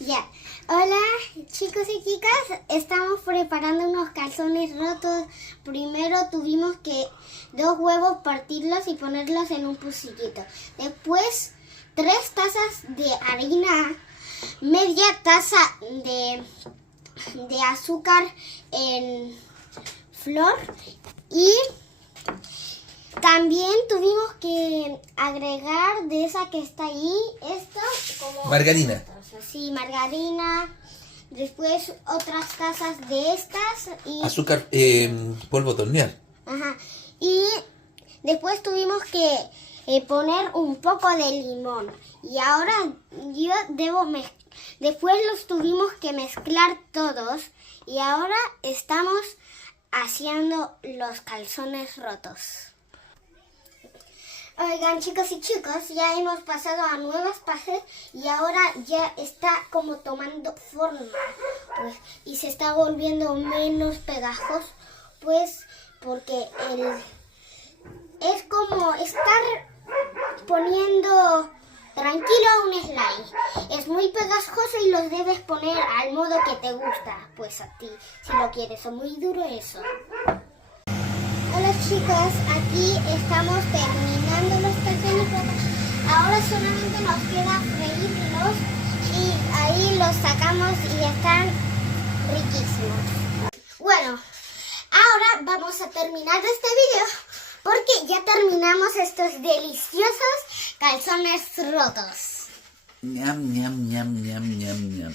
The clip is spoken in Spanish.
Ya. Hola chicos y chicas, estamos preparando unos calzones rotos. Primero tuvimos que 2 huevos partirlos y ponerlos en un pocillito. Después 3 tazas de harina, media taza de azúcar en flor y también tuvimos que agregar de esa que está ahí, esto como... Margarina. Sí, margarina. Después otras tazas de estas y... Azúcar, polvo de hornear. Ajá. Y después tuvimos que poner un poco de limón. Y ahora yo debo mezclar. Después los tuvimos que mezclar todos. Y ahora estamos haciendo los calzones rotos. Oigan chicos y chicos, ya hemos pasado a nuevas fases y ahora ya está como tomando forma, pues, y se está volviendo menos pegajoso, pues porque es como estar poniendo tranquilo a un slime. Es muy pegajoso y los debes poner al modo que te gusta, pues a ti, si lo quieres, o muy duro eso. Hola chicos, aquí estamos terminando los calzones. Ahora solamente nos queda freírlos y ahí los sacamos y están riquísimos. Bueno, ahora vamos a terminar este video porque ya terminamos estos deliciosos calzones rotos. Ñam, ñam, ñam, ñam, ñam, ñam.